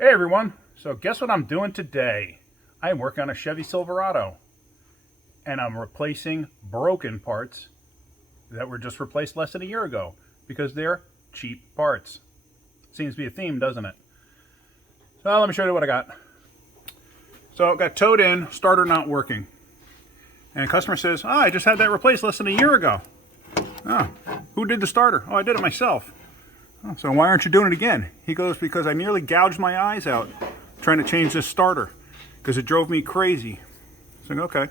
Hey everyone, so guess what I'm doing today? I am working on a Chevy Silverado and I'm replacing broken parts that were just replaced less than a year ago because they're cheap parts. Seems to be a theme, doesn't it? So let me show you what I got. So it got towed in, starter not working. And the customer says, oh, I just had that replaced less than a year ago. Oh, who did the starter? Oh, I did it myself. Oh, so why aren't you doing it again? He goes, because I nearly gouged my eyes out trying to change this starter because it drove me crazy. I said, okay.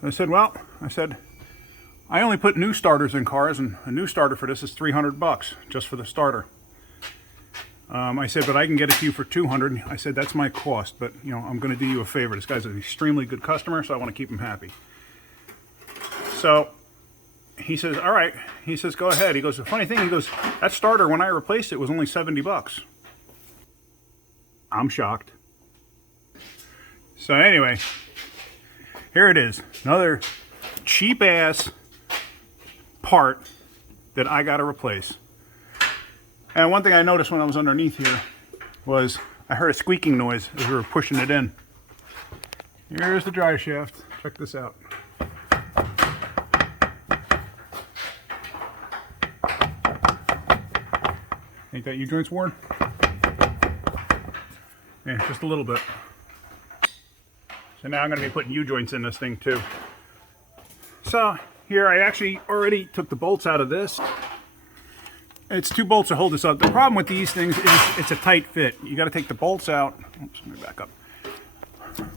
So I said, well, I only put new starters in cars, and a new starter for this is $300 just for the starter. I said, but I can get it to you for $200. I said, that's my cost, but you know, I'm going to do you a favor. This guy's an extremely good customer, so I want to keep him happy. So he says, all right. He says, go ahead. He goes, the funny thing, he goes, that starter, when I replaced it, was only $70. I'm shocked. So anyway, here it is. Another cheap ass part that I got to replace. And one thing I noticed when I was underneath here was I heard a squeaking noise as we were pushing it in. Here's the dry shaft. Check this out. Ain't that U-joints worn? Yeah, just a little bit. So now I'm going to be putting U-joints in this thing too. So here I actually already took the bolts out of this. It's 2 bolts to hold this up. The problem with these things is it's a tight fit. You got to take the bolts out. Oops, let me back up.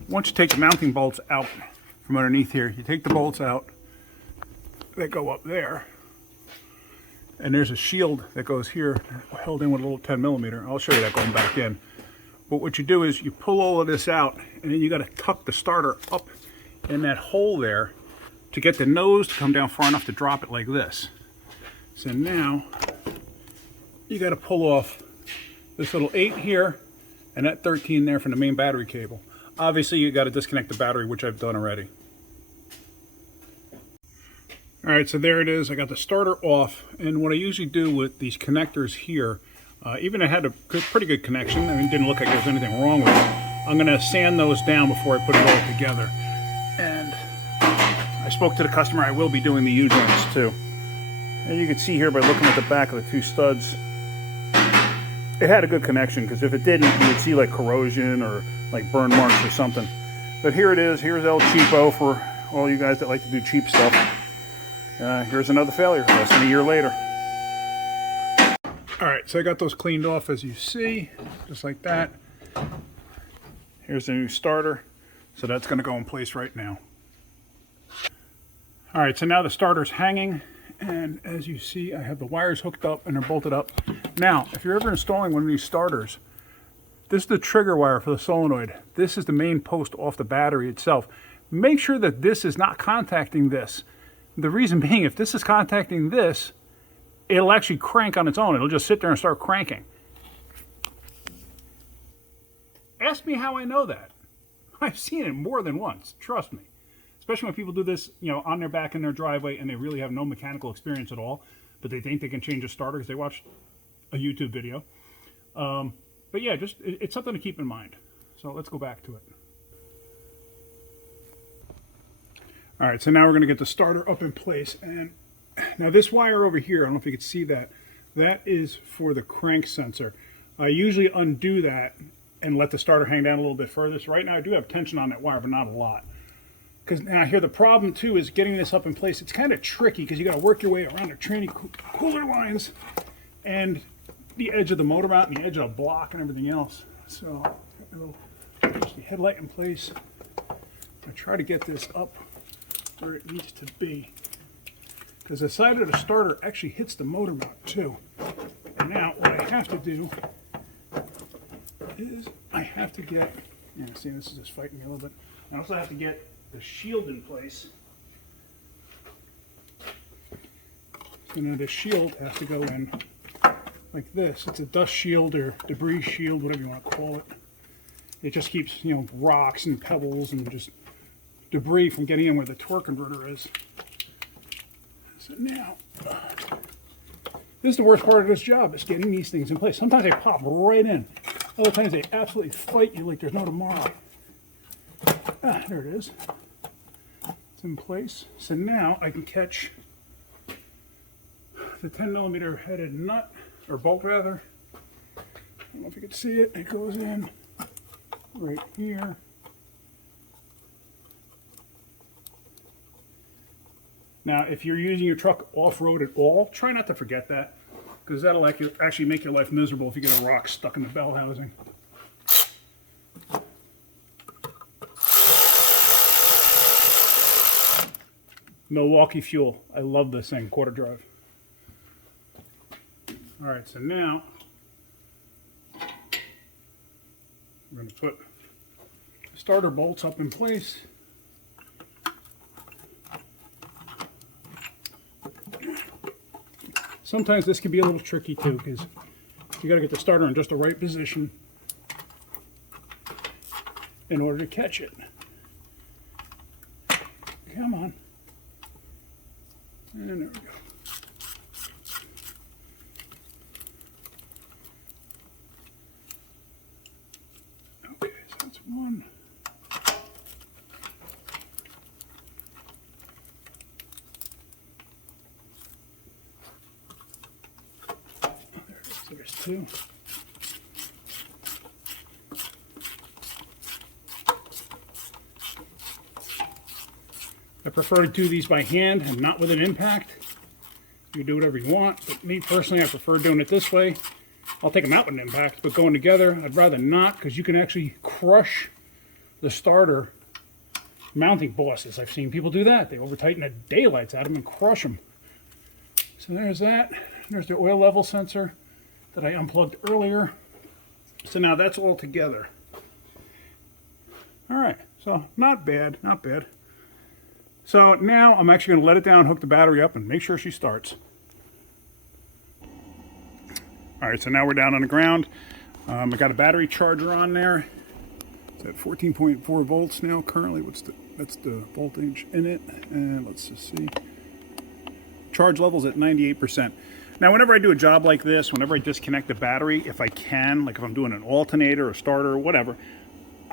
Once you take the mounting bolts out from underneath here, you take the bolts out. They go up there. And there's a shield that goes here, held in with a little 10mm. I'll show you that going back in. But what you do is you pull all of this out, and then you got to tuck the starter up in that hole there to get the nose to come down far enough to drop it like this. So now you got to pull off this little 8 here and that 13 there from the main battery cable. Obviously you got to disconnect the battery, which I've done already. Alright, so there it is. I got the starter off, and what I usually do with these connectors here, even I had a pretty good connection, I mean, it didn't look like there was anything wrong with it. I'm going to sand those down before I put it all together. And I spoke to the customer, I will be doing the U-joints too. And you can see here by looking at the back of the 2 studs, it had a good connection, because if it didn't, you would see like corrosion or like burn marks or something. But here it is. Here's El Cheapo for all you guys that like to do cheap stuff. Here's another failure, less than a year later. Alright, so I got those cleaned off as you see, just like that. Here's the new starter, so that's going to go in place right now. Alright, so now the starter's hanging, and as you see, I have the wires hooked up and they're bolted up. Now, if you're ever installing one of these starters, this is the trigger wire for the solenoid. This is the main post off the battery itself. Make sure that this is not contacting this. The reason being, if this is contacting this, it'll actually crank on its own. It'll just sit there and start cranking. Ask me how I know that. I've seen it more than once, trust me. Especially when people do this, you know, on their back in their driveway and they really have no mechanical experience at all, but they think they can change a starter because they watched a YouTube video. But yeah, just it's something to keep in mind. So let's go back to it. All right, so now we're going to get the starter up in place. And now this wire over here, I don't know if you can see that, that is for the crank sensor. I usually undo that and let the starter hang down a little bit further. So right now I do have tension on that wire, but not a lot. Because now here the problem too is getting this up in place. It's kind of tricky because you got to work your way around the tranny cooler lines and the edge of the motor mount and the edge of the block and everything else. So just the headlight in place. I try to get this up where it needs to be, because the side of the starter actually hits the motor mount too. And now what I have to do is I have to get, yeah, see, this is just fighting me a little bit. I also have to get the shield in place. So now the shield has to go in like this. It's a dust shield or debris shield, whatever you want to call it. It just keeps, you know, rocks and pebbles and just debris from getting in where the torque converter is. So now, this is the worst part of this job, is getting these things in place. Sometimes they pop right in. Other times they absolutely fight you like there's no tomorrow. Ah, there it is. It's in place. So now I can catch the 10mm headed nut, or bolt rather. I don't know if you can see it. It goes in right here. Now, if you're using your truck off-road at all, try not to forget that, because that'll actually make your life miserable if you get a rock stuck in the bell housing. Milwaukee fuel. I love this thing, quarter drive. All right, so now we're going to put the starter bolts up in place. Sometimes this can be a little tricky too, because you got to get the starter in just the right position in order to catch it. Come on. And there we go. Okay, so that's one. There it is. So there's two. I prefer to do these by hand and not with an impact. You do whatever you want, but me personally, I prefer doing it this way. I'll take them out with an impact, but going together, I'd rather not, because you can actually crush the starter mounting bosses. I've seen people do that. They over-tighten the daylights out of them and crush them. So there's that. There's the oil level sensor that I unplugged earlier. So now that's all together. All right, so not bad, not bad. So now I'm actually going to let it down, hook the battery up, and make sure she starts. All right, so now we're down on the ground. I got a battery charger on there. It's at 14.4 volts now currently. That's the voltage in it. And let's just see. Charge level's at 98%. Now, whenever I do a job like this, whenever I disconnect the battery, if I can, like if I'm doing an alternator or starter or whatever,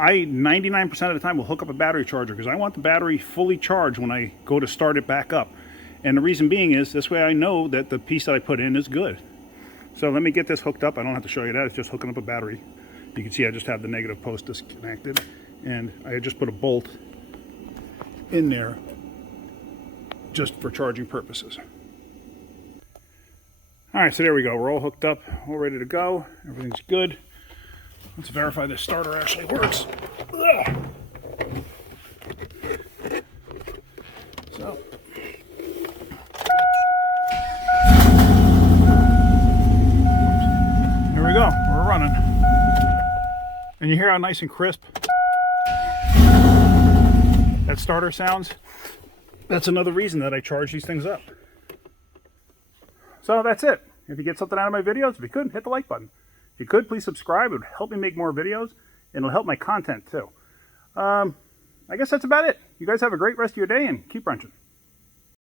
I 99% of the time will hook up a battery charger because I want the battery fully charged when I go to start it back up. And the reason being is this way I know that the piece that I put in is good. So let me get this hooked up. I don't have to show you that. It's just hooking up a battery. You can see I just have the negative post disconnected. And I just put a bolt in there just for charging purposes. All right, so there we go. We're all hooked up, all ready to go. Everything's good. Let's verify this starter actually works. Ugh. So. There we go. We're running. And you hear how nice and crisp that starter sounds? That's another reason that I charge these things up. So that's it. If you get something out of my videos, if you could, hit the like button. If you could, please subscribe. It would help me make more videos, and it'll help my content too. I guess that's about it. You guys have a great rest of your day, and keep wrenching.